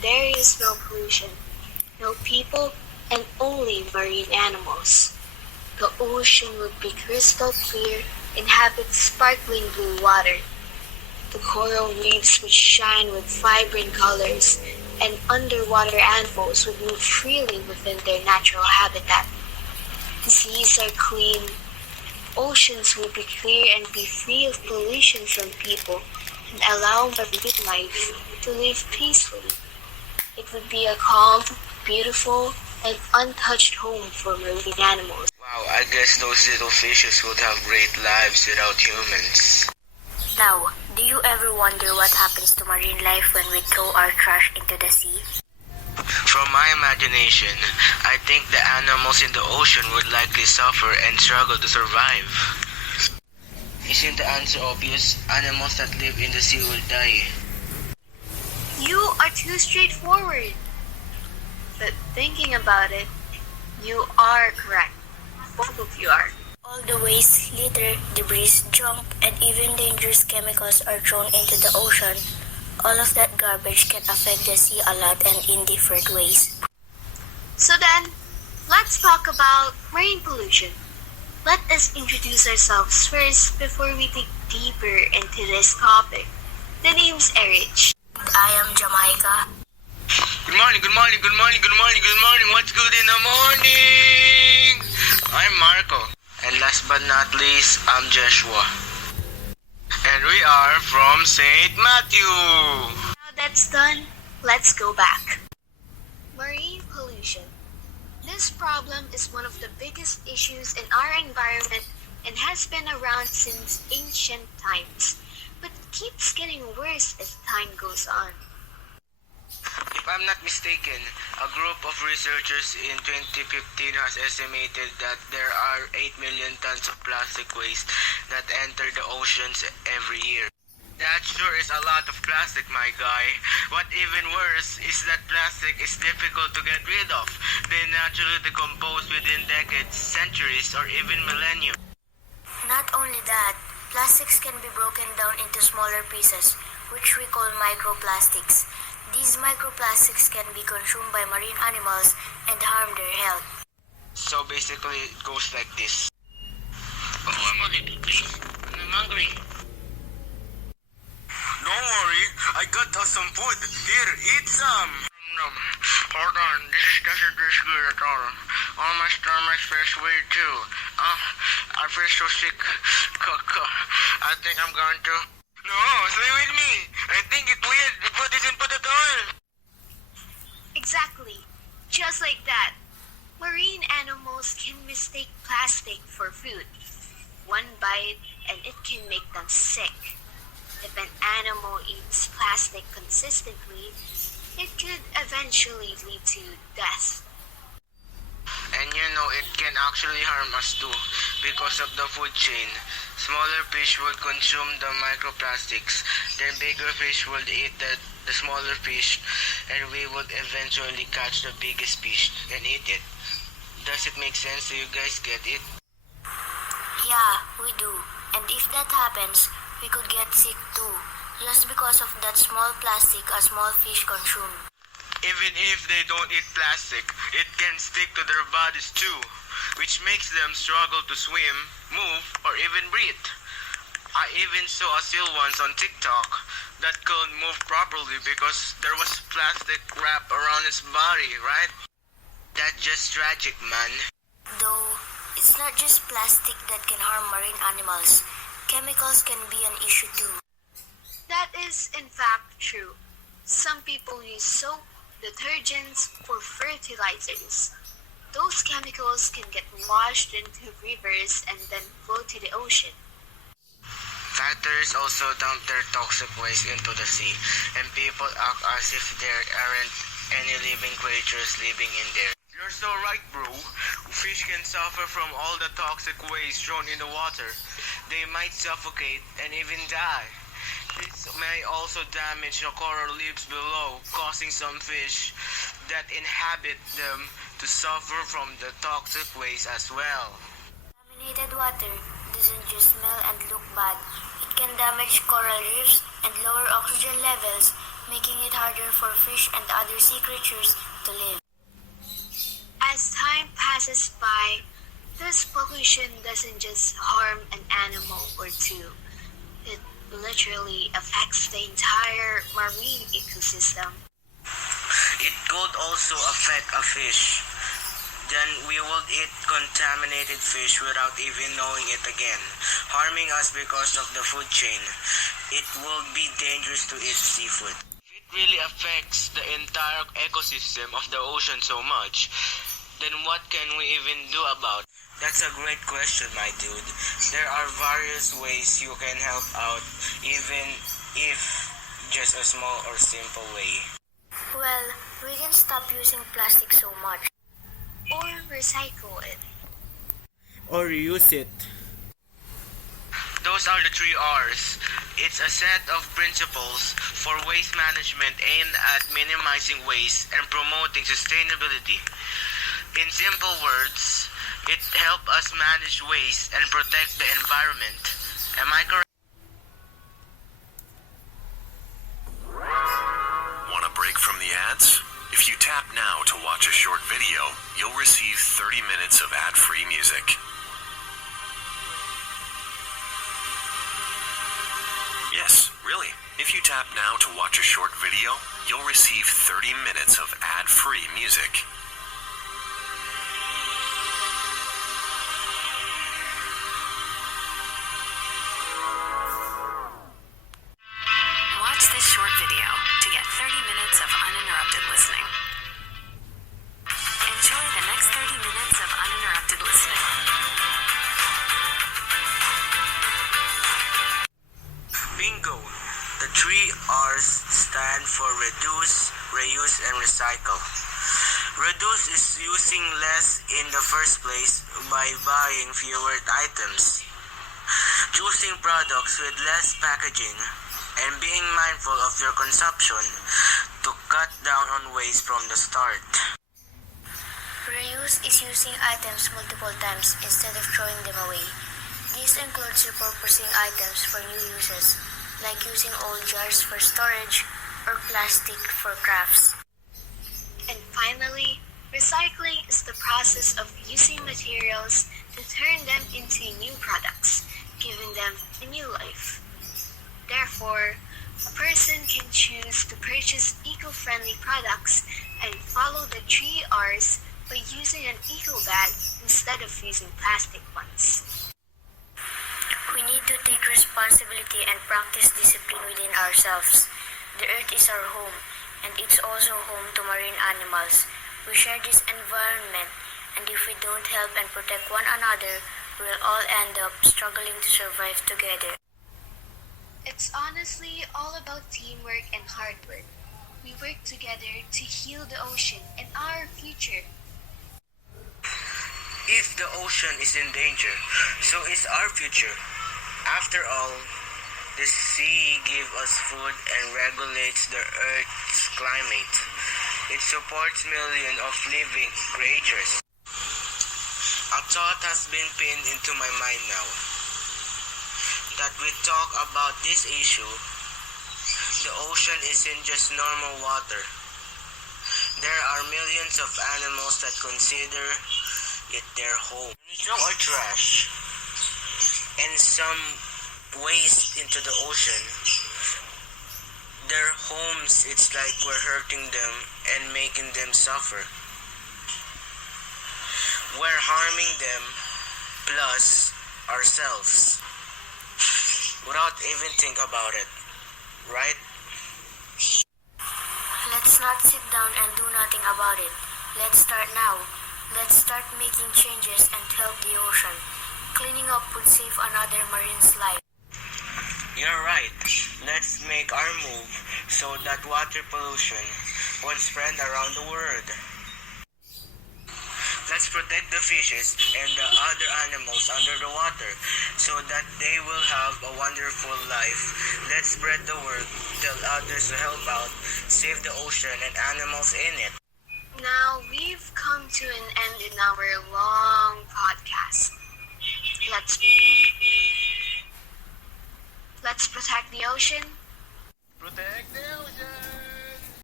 There is no pollution, no people, and only marine animals. The ocean would be crystal clear, inhabit sparkling blue water. The coral reefs would shine with vibrant colors, and underwater animals would move freely within their natural habitat. The seas are clean, oceans would be clear and be free of pollution from people, and allow marine life to live peacefully. It would be a calm, beautiful, and untouched home for marine animals. Wow, I guess those little fishes would have great lives without humans. Now, do you ever wonder what happens to marine life when we throw our trash into the sea? From my imagination, I think the animals in the ocean would likely suffer and struggle to survive. Isn't the answer obvious? Animals that live in the sea will die. You are too straightforward. But thinking about it, you are correct. Both of you are. All the waste, litter, debris, junk, and even dangerous chemicals are thrown into the ocean. All of that garbage can affect the sea a lot and in different ways. So then, let's talk about marine pollution. Let us introduce ourselves first before we dig deeper into this topic. The name's Erich. I am Jamaica. Good morning, good morning, good morning, good morning, good morning. What's good in the morning? I'm Marco. And last but not least, I'm Joshua. And we are from St. Matthew. Now that's done, let's go back. Marine pollution. This problem is one of the biggest issues in our environment and has been around since ancient times, but keeps getting worse as time goes on. If I'm not mistaken, a group of researchers in 2015 has estimated that there are 8 million tons of plastic waste that enter the oceans every year. That sure is a lot of plastic, my guy. What even worse is that plastic is difficult to get rid of. They naturally decompose within decades, centuries, or even millennia. Not only that, plastics can be broken down into smaller pieces, which we call microplastics. These microplastics can be consumed by marine animals and harm their health. So basically, it goes like this. One more little, please. I'm hungry. Don't worry, I got us some food. Here, eat some. No, hold on, this doesn't taste good at all. All my stomach feels weird too. I feel so sick. I think I'm going to... No, stay with me. I think it's weird. The food isn't put at all. Exactly. Just like that. Marine animals can mistake plastic for food. One bite and it can make them sick. If an animal eats plastic consistently, it could eventually lead to death. And you know, it can actually harm us too because of the food chain. Smaller fish would consume the microplastics, then bigger fish would eat the smaller fish, and we would eventually catch the biggest fish and eat it. Does it make sense? Do you guys get it? Yeah, we do. And if that happens, we could get sick too, just because of that small plastic a small fish consume. Even if they don't eat plastic, it can stick to their bodies too, which makes them struggle to swim, move, or even breathe. I even saw a seal once on TikTok that couldn't move properly because there was plastic wrapped around its body, right? That's just tragic, man. Though, it's not just plastic that can harm marine animals. Chemicals can be an issue too. That is in fact true. Some people use soap, detergents, or fertilizers. Those chemicals can get washed into rivers and then flow to the ocean. Factories also dump their toxic waste into the sea, and people act as if there aren't any living creatures living in there. You're so right, bro. Fish can suffer from all the toxic waste thrown in the water. They might suffocate and even die. This may also damage the coral reefs below, causing some fish that inhabit them to suffer from the toxic waste as well. Contaminated water doesn't just smell and look bad. It can damage coral reefs and lower oxygen levels, making it harder for fish and other sea creatures to live. As time passes by, this pollution doesn't just harm an animal or two. It literally affects the entire marine ecosystem. It could also affect a fish. Then we would eat contaminated fish without even knowing it again, harming us because of the food chain. It will be dangerous to eat seafood. If it really affects the entire ecosystem of the ocean so much, then what can we even do about it? That's a great question, my dude. There are various ways you can help out, even if just a small or simple way. Well, we can stop using plastic so much. Or recycle it. Or reuse it. Those are the 3 R's. It's a set of principles for waste management aimed at minimizing waste and promoting sustainability. In simple words, it helps us manage waste and protect the environment. Am I correct? Want a break from the ads? If you tap now to watch a short video, you'll receive 30 minutes of ad-free music. Yes, really. If you tap now to watch a short video, you'll receive 30 minutes of ad-free music. Watch this short video to get 30 minutes of uninterrupted listening. Enjoy the next 30 minutes of uninterrupted listening. Bingo! The 3 R's stand for reduce, reuse, and recycle. Reduce is using less in the first place by buying fewer items, choosing products with less packaging, and being mindful of your consumption to cut down on waste from the start. Reuse is using items multiple times instead of throwing them away. This includes repurposing items for new uses, like using old jars for storage or plastic for crafts. And finally, recycling is the process of using materials to turn them into new products, giving them a new life. Therefore, a person can choose to purchase eco-friendly products and follow the 3 R's by using an eco bag instead of using plastic ones. We need to take responsibility and practice discipline within ourselves. The earth is our home, and it's also home to marine animals. We share this environment, and if we don't help and protect one another, we'll all end up struggling to survive together. It's honestly all about teamwork and hard work. We work together to heal the ocean and our future. If the ocean is in danger, so is our future. After all, the sea gives us food and regulates the Earth's climate. It supports millions of living creatures. A thought has been pinned into my mind now. That we talk about this issue, the ocean isn't just normal water. There are millions of animals that consider it their home. When we throw our trash and some waste into the ocean, their homes, it's like we're hurting them and making them suffer. We're harming them plus ourselves without even think about it, right? Let's not sit down and do nothing about it. Let's start now. Let's start making changes and help the ocean. Cleaning up would save another marine's life. You're right. Let's make our move so that water pollution won't spread around the world. Let's protect the fishes and the other animals under the water so that they will have a wonderful life. Let's spread the word, tell others to help out, save the ocean and animals in it. Now we've come to an end in our long podcast. Let's protect the ocean. Protect the ocean!